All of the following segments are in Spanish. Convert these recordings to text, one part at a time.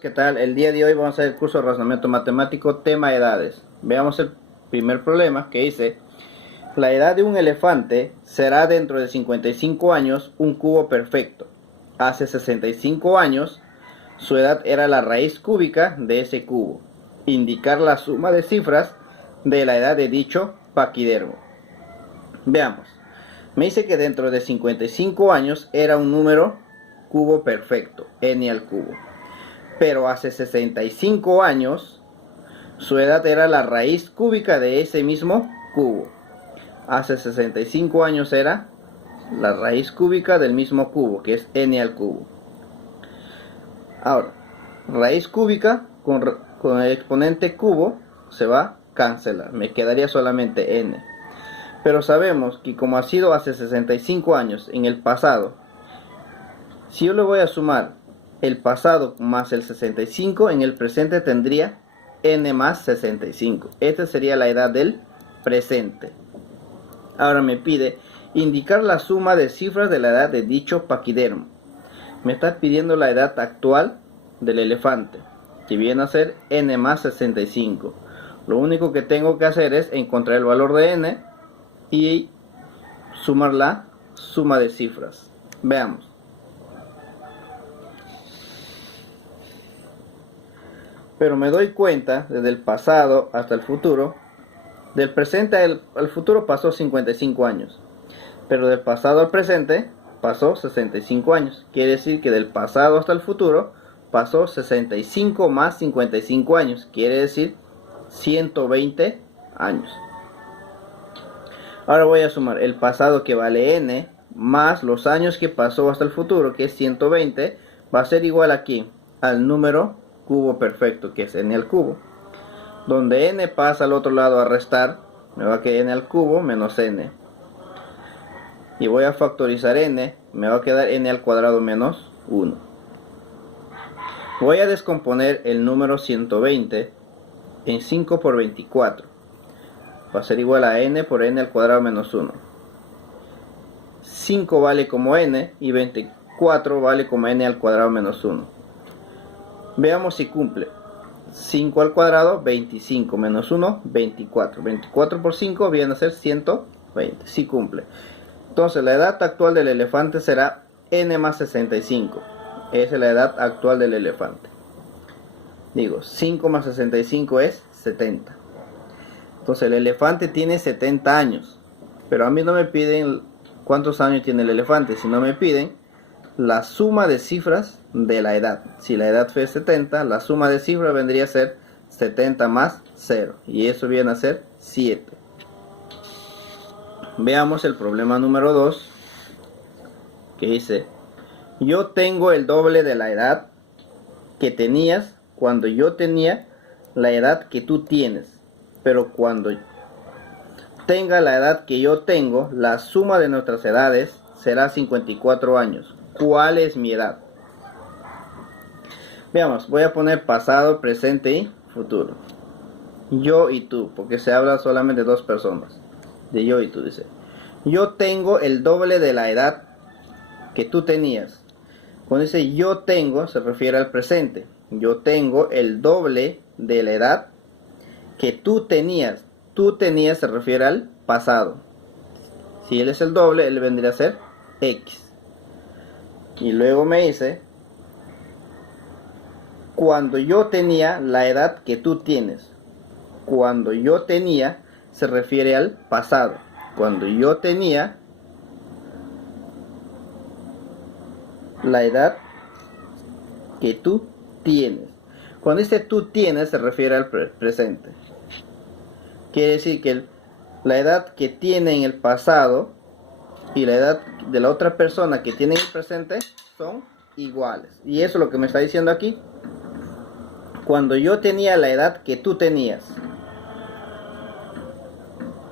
¿Qué tal? El día de hoy vamos a hacer el curso de razonamiento matemático, tema edades. Veamos el primer problema que dice: la edad de un elefante será dentro de 55 años un cubo perfecto. Hace 65 años su edad era la raíz cúbica de ese cubo. Indicar la suma de cifras de la edad de dicho paquidermo. Veamos. Me dice que dentro de 55 años era un número cubo perfecto, n al cubo. Pero hace 65 años su edad era la raíz cúbica de ese mismo cubo. Hace 65 años era la raíz cúbica del mismo cubo, que es n al cubo. Ahora, raíz cúbica con el exponente cubo se va a cancelar. Me quedaría solamente n. Pero sabemos que como ha sido hace 65 años en el pasado, si yo le voy a sumar el pasado más el 65, en el presente tendría n más 65. Esta sería la edad del presente. Ahora me pide indicar la suma de cifras de la edad de dicho paquidermo. Me está pidiendo la edad actual del elefante, que viene a ser n más 65. Lo único que tengo que hacer es encontrar el valor de n y sumar la suma de cifras. Veamos. Pero me doy cuenta, desde el pasado hasta el futuro, del presente al futuro pasó 55 años, pero del pasado al presente pasó 65 años. Quiere decir que del pasado hasta el futuro pasó 65 más 55 años, quiere decir 120 años. Ahora voy a sumar el pasado, que vale n, más los años que pasó hasta el futuro, que es 120, va a ser igual aquí al número cubo perfecto, que es n al cubo. Donde n pasa al otro lado a restar, me va a quedar n al cubo menos n. Y voy a factorizar n, me va a quedar n al cuadrado menos 1. Voy a descomponer el número 120 en 5 por 24. Va a ser igual a n por n al cuadrado menos 1. 5 vale como n y 24 vale como n al cuadrado menos 1. Veamos si cumple. 5 al cuadrado, 25, menos 1, 24. 24 por 5 viene a ser 120. Si cumple. Entonces la edad actual del elefante será n más 65. Esa es la edad actual del elefante. Digo, 5 más 65 es 70. Entonces el elefante tiene 70 años. Pero a mí no me piden cuántos años tiene el elefante, sino me piden la suma de cifras de la edad. Si la edad fue 70, la suma de cifras vendría a ser 70 más 0. Y eso viene a ser 7. Veamos el problema número 2, que dice: yo tengo el doble de la edad que tenías cuando yo tenía la edad que tú tienes. Pero cuando tenga la edad que yo tengo, la suma de nuestras edades será 54 años. ¿Cuál es mi edad? Veamos, voy a poner pasado, presente y futuro. Yo y tú, porque se habla solamente de dos personas. De yo y tú, dice: yo tengo el doble de la edad que tú tenías. Cuando dice yo tengo, se refiere al presente. Yo tengo el doble de la edad que tú tenías. Tú tenías se refiere al pasado. Si él es el doble, él vendría a ser x. Y luego me dice: cuando yo tenía la edad que tú tienes. Cuando yo tenía se refiere al pasado. Cuando yo tenía la edad que tú tienes. Cuando dice tú tienes se refiere al presente. Quiere decir que la edad que tiene en el pasado y la edad de la otra persona que tiene en el presente son iguales. Y eso es lo que me está diciendo aquí. Cuando yo tenía la edad que tú tenías,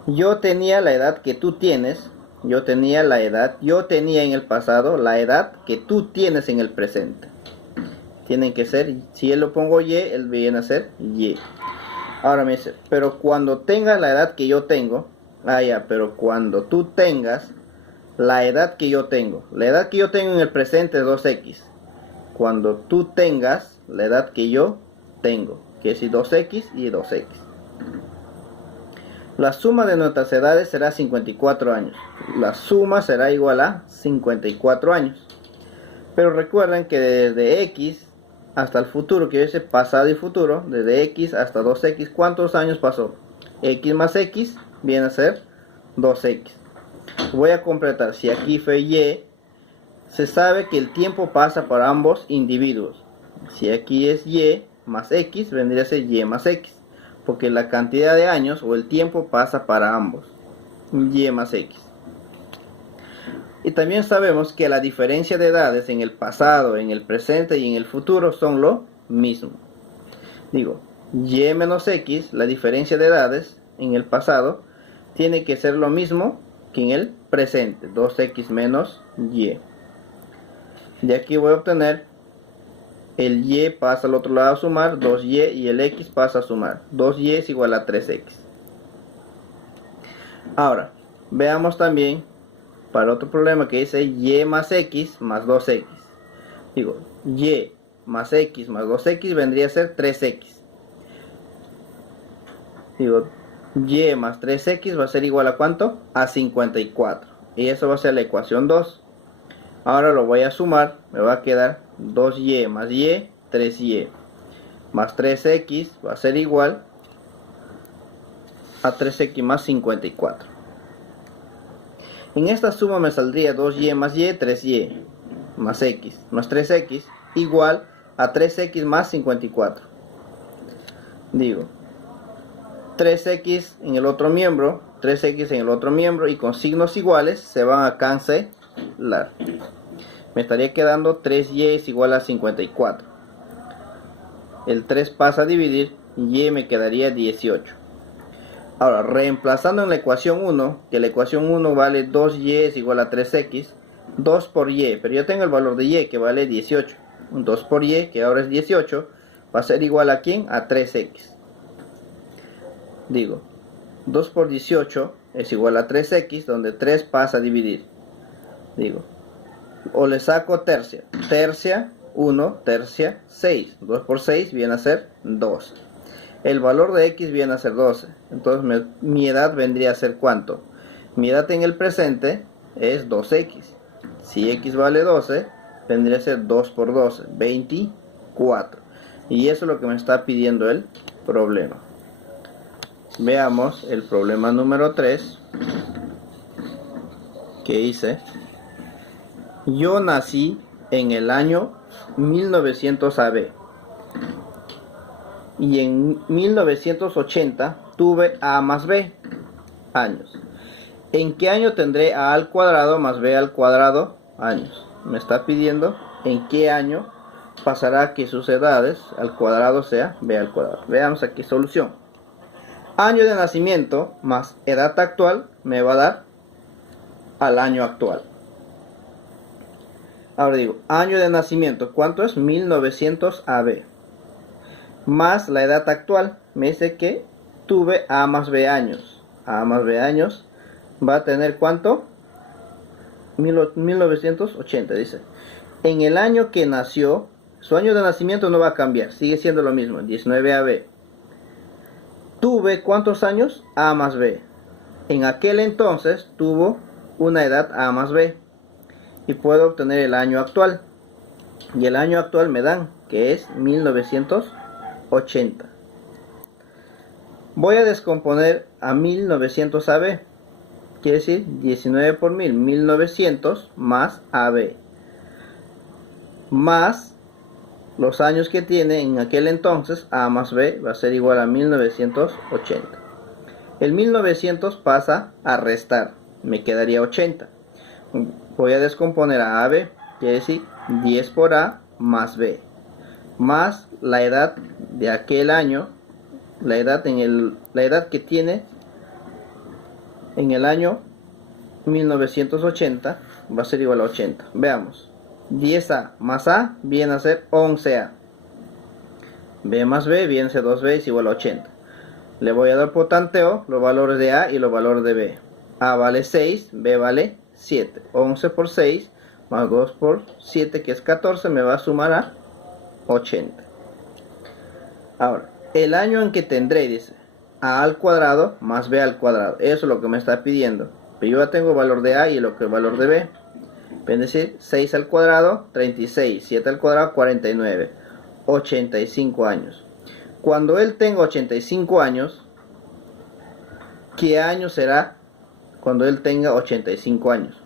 yo tenía la edad que tú tienes, yo tenía en el pasado la edad que tú tienes en el presente. Tienen que ser, si él lo pongo y, él viene a ser y. Ahora me dice: pero cuando tengas la edad que yo tengo, pero cuando tú tengas la edad que yo tengo. La edad que yo tengo en el presente es 2x. cuando tú tengas la edad que yo tengo, que es 2x y 2x. La suma de nuestras edades será 54 años. La suma será igual a 54 años. Pero recuerden que desde x hasta el futuro, que es pasado y futuro, desde x hasta 2x, ¿cuántos años pasó? X más x viene a ser 2x. Voy a completar. Si aquí fue y, se sabe que el tiempo pasa para ambos individuos. Si aquí es y más x, vendría a ser y más x, porque la cantidad de años o el tiempo pasa para ambos. Y más x. Y también sabemos que la diferencia de edades en el pasado, en el presente y en el futuro son lo mismo. Digo, y menos x, la diferencia de edades en el pasado, tiene que ser lo mismo que en el presente, 2x menos y. De aquí voy a obtener el y pasa al otro lado a sumar, 2y, y el x pasa a sumar. 2y es igual a 3x. Ahora, veamos también para otro problema que dice y más x más 2x. Digo, y más x más 2x vendría a ser 3x. Digo, y más 3x va a ser igual a ¿cuánto? A 54. Y eso va a ser la ecuación 2. Ahora lo voy a sumar, me va a quedar 2y más y, 3y. Más 3x va a ser igual a 3x más 54. En esta suma me saldría 2y más y, 3y más x más 3x igual a 3x más 54. Digo, 3x en el otro miembro, 3x en el otro miembro, y con signos iguales se van a cancelar. Me estaría quedando 3y es igual a 54. El 3 pasa a dividir y me quedaría 18. Ahora, reemplazando en la ecuación 1, que la ecuación 1 vale 2y es igual a 3x, 2 por y, pero yo tengo el valor de y que vale 18. 2 por y, que ahora es 18, va a ser igual a ¿quién? A 3x. Digo, 2 por 18 es igual a 3x, donde 3 pasa a dividir. Digo, o le saco tercia. Tercia, 1, tercia, 6. 2 por 6 viene a ser 12. El valor de x viene a ser 12. Entonces mi edad vendría a ser ¿cuánto? Mi edad en el presente es 2x. Si x vale 12, vendría a ser 2 por 12, 24. Y eso es lo que me está pidiendo el problema. Veamos el problema número 3, que dice: yo nací en el año 1900 AB y en 1980 tuve a más b años. ¿En qué año tendré a al cuadrado más b al cuadrado años? Me está pidiendo en qué año pasará que sus edades al cuadrado sea b al cuadrado. Veamos aquí solución. Año de nacimiento más edad actual me va a dar al año actual. Ahora digo, año de nacimiento, ¿cuánto es? 1900 AB. Más la edad actual, me dice que tuve a más b años. A más b años va a tener ¿cuánto? 1980, dice. En el año que nació, su año de nacimiento no va a cambiar, sigue siendo lo mismo, 19 AB. Tuve ¿cuántos años? A más b. En aquel entonces tuvo una edad a más b. Y puedo obtener el año actual. Y el año actual me dan, que es 1980. Voy a descomponer a 1900 AB. Quiere decir 19 por 1000, 1900 más AB. Más los años que tiene en aquel entonces, A más B va a ser igual a 1980. El 1900 pasa a restar, me quedaría 80. Voy a descomponer a AB, quiere decir 10 por A más B, más la edad de aquel año, la edad que tiene en el año 1980 va a ser igual a 80. Veamos, 10A más A viene a ser 11A. B más B viene a ser 2B es igual a 80. Le voy a dar por tanteo los valores de A y los valores de B. A vale 6, B vale 7. 11 por 6 más 2 por 7, que es 14, me va a sumar a 80. Ahora, el año en que tendré, dice, a al cuadrado más b al cuadrado. Eso es lo que me está pidiendo. Pero yo ya tengo el valor de a y el valor de b. Es decir, 6 al cuadrado, 36. 7 al cuadrado, 49. 85 años. Cuando él tenga 85 años, ¿qué año será cuando él tenga 85 años?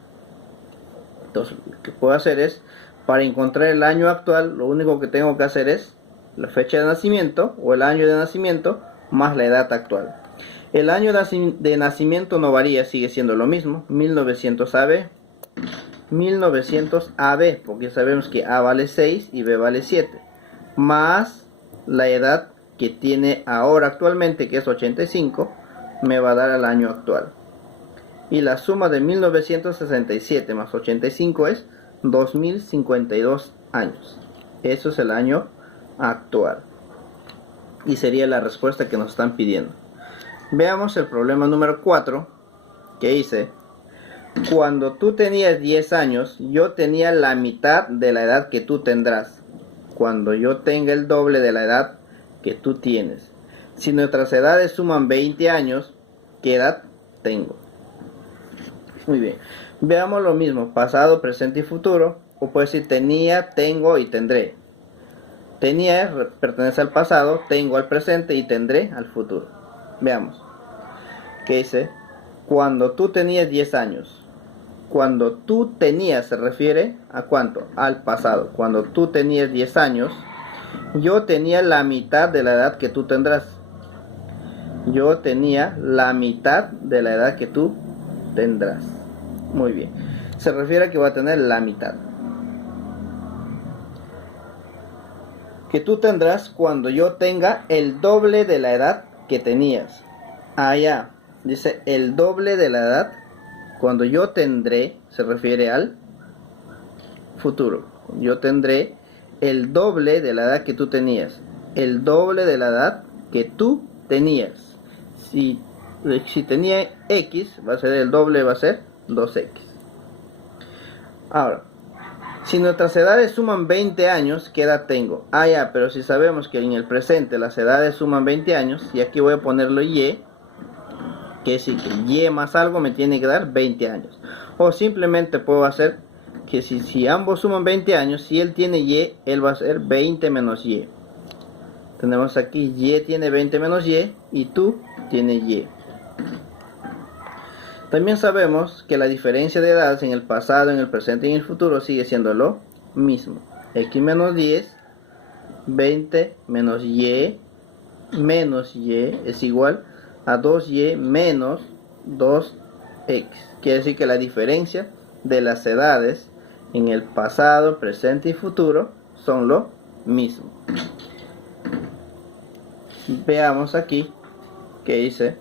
Entonces, lo que puedo hacer es, para encontrar el año actual, lo único que tengo que hacer es la fecha de nacimiento o el año de nacimiento más la edad actual. El año de nacimiento no varía, sigue siendo lo mismo, 1900 AB. 1900 AB, porque sabemos que A vale 6 y B vale 7, más la edad que tiene ahora actualmente, que es 85, me va a dar el año actual. Y la suma de 1967 más 85 es 2052 años. Eso es el año actual. Y sería la respuesta que nos están pidiendo. Veamos el problema número 4, que dice: cuando tú tenías 10 años, yo tenía la mitad de la edad que tú tendrás. Cuando yo tenga el doble de la edad que tú tienes. Si nuestras edades suman 20 años, ¿qué edad tengo? Muy bien. Veamos lo mismo, pasado, presente y futuro. O puede decir tenía, tengo y tendré. Tenía pertenece al pasado, tengo al presente y tendré al futuro. Veamos. ¿Qué dice? Cuando tú tenías 10 años. Cuando tú tenías se refiere a ¿cuánto? Al pasado. Cuando tú tenías 10 años, yo tenía la mitad de la edad que tú tendrás. Yo tenía la mitad de la edad que tú tendrás. Muy bien. Se refiere a que va a tener la mitad. Que tú tendrás cuando yo tenga el doble de la edad que tenías. Allá dice el doble de la edad. Cuando yo tendré, se refiere al futuro. Yo tendré el doble de la edad que tú tenías. El doble de la edad que tú tenías. Si tenía X, va a ser el doble, va a ser 2X. Ahora, si nuestras edades suman 20 años, ¿qué edad tengo? Ya, pero si sabemos que en el presente las edades suman 20 años, y aquí voy a ponerlo Y, que es decir que Y más algo me tiene que dar 20 años. O simplemente puedo hacer que si ambos suman 20 años, si él tiene Y, él va a ser 20 menos Y. Tenemos aquí Y tiene 20 menos Y y tú tienes Y. También sabemos que la diferencia de edades en el pasado, en el presente y en el futuro sigue siendo lo mismo. X menos 10, 20 menos Y es igual a 2Y menos 2X. Quiere decir que la diferencia de las edades en el pasado, presente y futuro son lo mismo. Veamos aquí que dice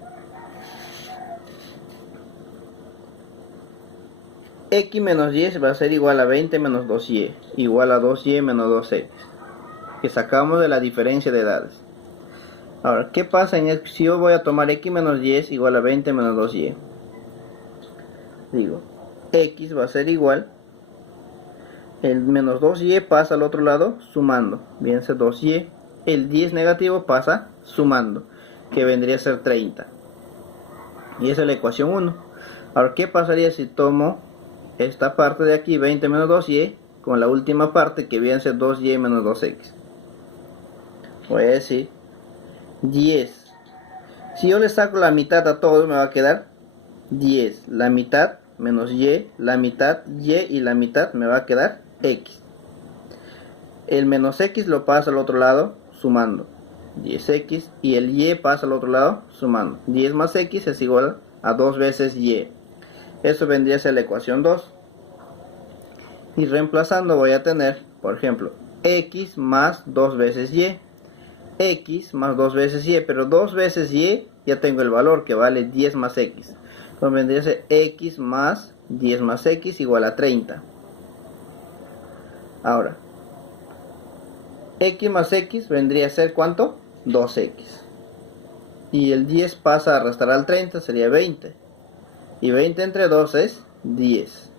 X menos Y va a ser igual a 20 menos 2Y, igual a 2Y menos 2X, que sacamos de la diferencia de edades. Ahora, ¿qué pasa si yo voy a tomar X menos Y es igual a 20 menos 2Y? Digo, X va a ser igual, el menos 2Y pasa al otro lado sumando, bien, 2Y, el 10 negativo pasa sumando, que vendría a ser 30. Y esa es la ecuación 1. Ahora, ¿qué pasaría si tomo esta parte de aquí, 20 menos 2Y, con la última parte que viene a ser 2Y menos 2X? Voy a decir 10. Si yo le saco la mitad a todo, me va a quedar 10. La mitad menos Y, la mitad Y y la mitad me va a quedar X. El menos X lo paso al otro lado sumando, 10X, y el Y pasa al otro lado sumando. 10 más X es igual a 2 veces Y. Eso vendría a ser la ecuación 2. Y reemplazando voy a tener, por ejemplo, X más 2 veces Y. X más 2 veces Y, pero 2 veces Y ya tengo el valor que vale 10 más X. Entonces vendría a ser X más 10 más X igual a 30. Ahora, X más X vendría a ser ¿cuánto? 2X. Y el 10 pasa a restar al 30, sería 20. Y 20 entre 2 es 10.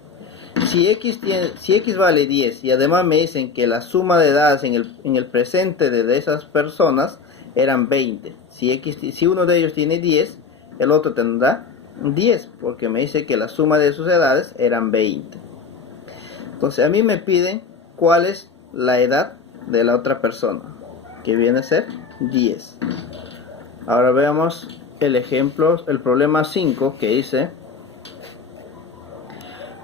Si X vale 10 y además me dicen que la suma de edades en el presente de esas personas eran 20. Si uno de ellos tiene 10, el otro tendrá 10, porque me dice que la suma de sus edades eran 20. Entonces a mí me piden cuál es la edad de la otra persona, que viene a ser 10. Ahora veamos el ejemplo, el problema 5, que dice: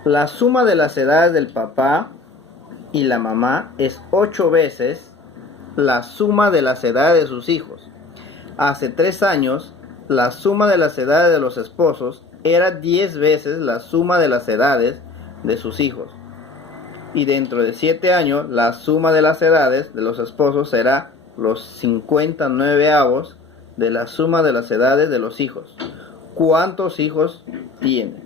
la suma de las edades del papá y la mamá es 8 veces la suma de las edades de sus hijos. Hace 3 años, la suma de las edades de los esposos era 10 veces la suma de las edades de sus hijos. Y dentro de 7 años, la suma de las edades de los esposos será los 59avos de la suma de las edades de los hijos. ¿Cuántos hijos tiene?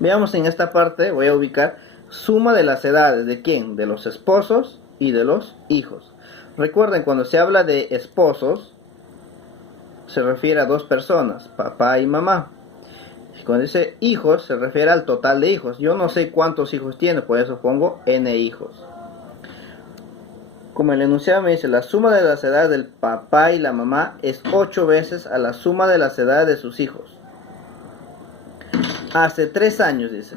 Veamos en esta parte, voy a ubicar suma de las edades, ¿de quién? De los esposos y de los hijos. Recuerden, cuando se habla de esposos, se refiere a dos personas, papá y mamá. Y cuando dice hijos, se refiere al total de hijos. Yo no sé cuántos hijos tiene, por eso pongo n hijos. Como el enunciado me dice, la suma de las edades del papá y la mamá es 8 veces a la suma de las edades de sus hijos. Hace 3 años, dice.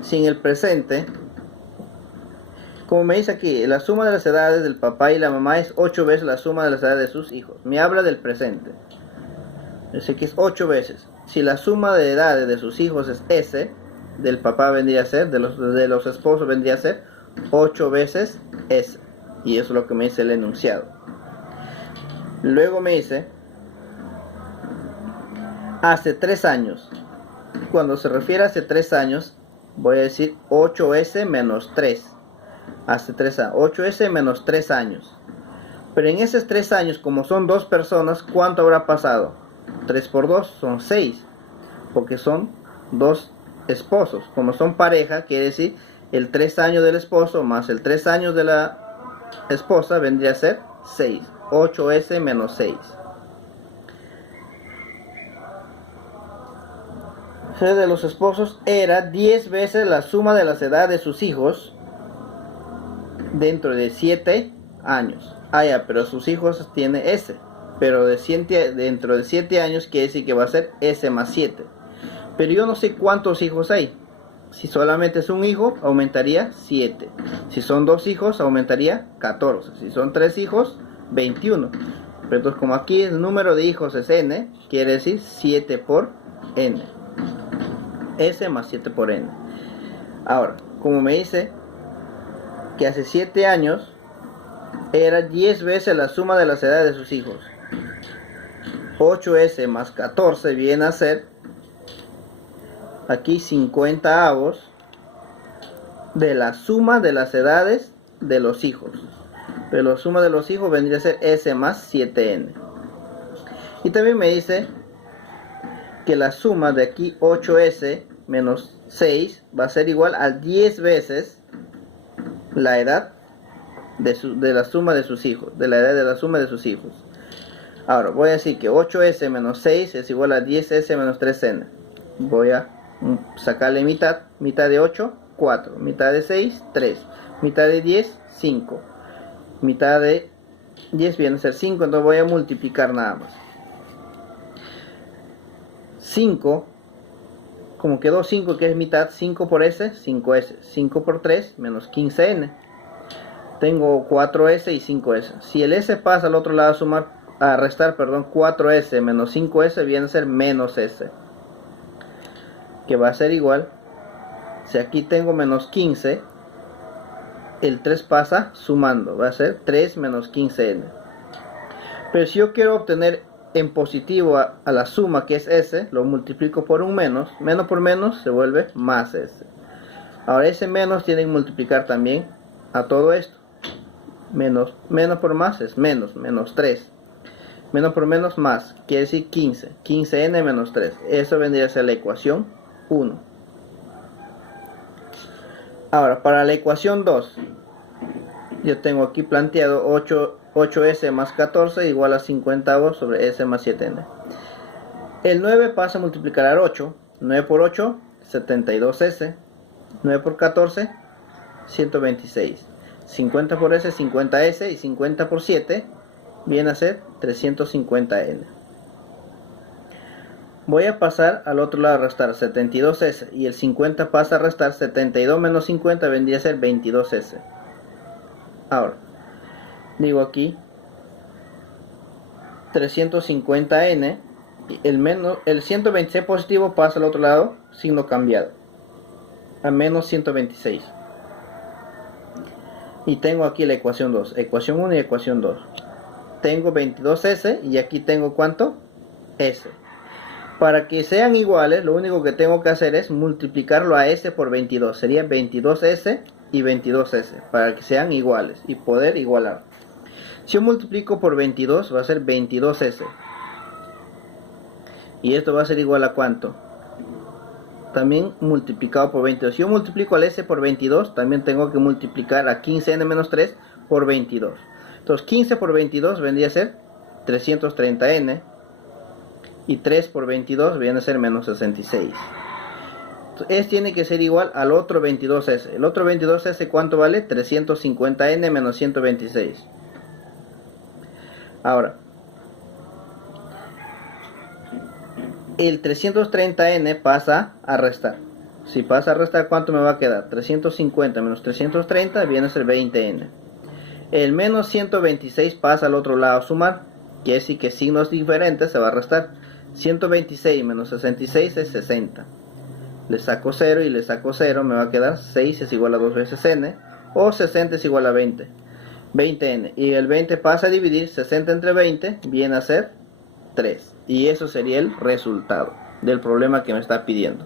Si en el presente, como me dice aquí, la suma de las edades del papá y la mamá es 8 veces la suma de las edades de sus hijos. Me habla del presente. Dice que es 8 veces. Si la suma de edades de sus hijos es S, del papá vendría a ser, de los esposos vendría a ser 8 veces S. Y eso es lo que me dice el enunciado. Luego me dice, hace 3 años. Cuando se refiere a hace 3 años, voy a decir 8S menos 3. Hace 3 años. 8S menos 3 años. Pero en esos 3 años, como son dos personas, ¿cuánto habrá pasado? 3 por 2 son 6. Porque son dos esposos. Como son pareja, quiere decir el 3 años del esposo más el 3 años de la esposa vendría a ser 6. 8S menos 6. De los esposos era 10 veces la suma de las edades de sus hijos dentro de 7 años. Ah, ya, pero sus hijos tiene S. Pero dentro de 7 años quiere decir que va a ser S más 7. Pero yo no sé cuántos hijos hay. Si solamente es un hijo, aumentaría 7. Si son 2 hijos, aumentaría 14. Si son 3 hijos, 21. Pero entonces, como aquí el número de hijos es n, quiere decir 7 por n. S más 7 por n. Ahora, como me dice que hace 7 años era 10 veces la suma de las edades de sus hijos. 8S más 14 viene a ser aquí 50avos de la suma de las edades de los hijos. Pero la suma de los hijos vendría a ser S más 7n. Y también me dice que la suma de aquí 8S menos 6 va a ser igual a 10 veces la edad de la suma de sus hijos, de la edad de la suma de sus hijos. Ahora voy a decir que 8S menos 6 es igual a 10S menos 3n. Voy a sacarle mitad. Mitad de 8, 4. Mitad de 6, 3. Mitad de 10, 5. Mitad de 10 viene a ser 5, entonces voy a multiplicar nada más. 5, como quedó 5 que es mitad, 5 por S, 5S. 5 por 3, menos 15n. Tengo 4S y 5S. Si el S pasa al otro lado a restar, 4S menos 5S viene a ser menos S. Que va a ser igual, si aquí tengo menos 15, el 3 pasa sumando, va a ser 3 menos 15n. Pero si yo quiero obtener en positivo a la suma que es S, lo multiplico por un menos. Menos por menos se vuelve más S. Ahora ese menos tiene que multiplicar también a todo esto. Menos por más es menos 3. Menos por menos más, quiere decir 15. 15n menos 3. Eso vendría a ser la ecuación 1. Ahora, para la ecuación 2, yo tengo aquí planteado 8S más 14 igual a 50avos sobre S más 7n. El 9 pasa a multiplicar al 8. 9 por 8, 72S. 9 por 14, 126. 50 por S, 50S, y 50 por 7 viene a ser 350N. Voy a pasar al otro lado a restar 72S, y el 50 pasa a restar 72 menos 50 vendría a ser 22S. Ahora, digo aquí 350N, el 126 positivo pasa al otro lado, signo cambiado, a menos 126. Y tengo aquí la ecuación 2, ecuación 1 y ecuación 2. Tengo 22S y aquí tengo ¿cuánto? S. Para que sean iguales, lo único que tengo que hacer es multiplicarlo a S por 22. Sería 22S y 22S, para que sean iguales y poder igualar. Si yo multiplico por 22, va a ser 22S. Y esto va a ser igual a ¿cuánto? También multiplicado por 22. Si yo multiplico al S por 22, también tengo que multiplicar a 15N menos 3 por 22. Entonces 15 por 22 vendría a ser 330N. Y 3 por 22 viene a ser menos 66. Entonces, S tiene que ser igual al otro 22S. El otro 22S, ¿cuánto vale? 350N menos 126. Ahora, el 330N pasa a restar. Si pasa a restar, ¿cuánto me va a quedar? 350 menos 330 viene a ser 20N. El menos 126 pasa al otro lado a sumar. Quiere decir que signos diferentes se va a restar. 126 menos 66 es 60. Le saco 0 y le saco 0, me va a quedar 6 es igual a 2 veces n, o 60 es igual a 20. 20n, y el 20 pasa a dividir 60 entre 20, viene a ser 3. Y eso sería el resultado del problema que me está pidiendo.